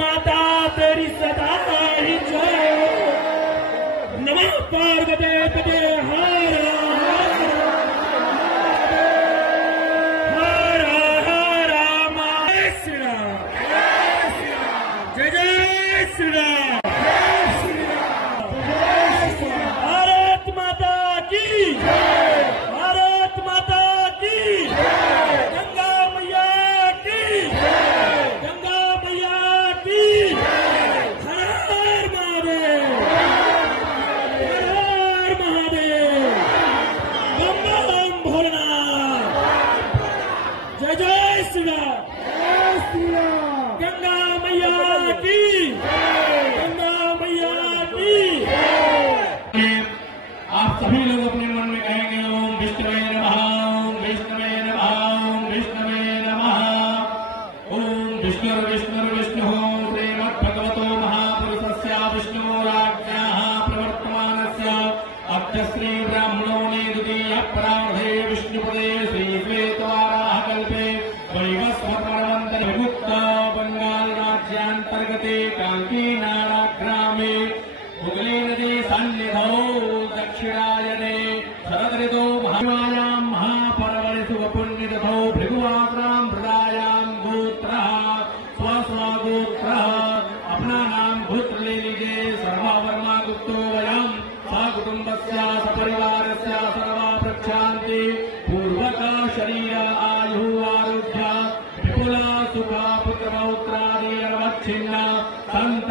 माता तेरी सदा ही जय। नमः पार्वते पते हर हर हर जय श्री राम, जय जय श्री राम। भारत माता की जय, भारत माता की जय, गंगा मैया की जय, गंगा मैया की जय। हर हर महादेव, हर हर महादेव, बम बम भोलेनाथ, जय जय श्री राम, जय श्री राम। गंगा मैया की जय, गंगा मैया की जय। आप सभी लोग अपने मन में कहेंगे ओम विष्णुवे नमः, ओम विष्णुवे नमः, ओम विष्णुवे नमः। ओम विष्णुर्विष्णुर्विष्णुः श्रीमद्भगवतो महापुरुषस्य विष्णुराज्ञाः प्रवर्तमानस्य अद्य श्री ब्राह्मणोनि द्वितीयः प्रारंभे विष्णुपदे श्रीश्वेतवाराः कल्पे वैवस्वतमन्त्र विमुक्त बंगाल राज्यांतर्गते कांकीनाडग्रामे हुगली नदी सन्निधौ दक्षिणायने शरदऋतौ महायां महापर्वणि पुण्यतिथौ भृगुवात्रां हृदायां गोत्रः स्वस्वगोत्रः अपना नाम गोत्र ले लीजिए। सर्वावर्मा गुप्तो वयं सकुटुम्बस्य सपरिवारस्य सर्वा प्रक्षान्ति पूर्वक शरीर आयु आरोग्य विपुला सुख पुत्र पौत्रादि अनवच्छिन्न संत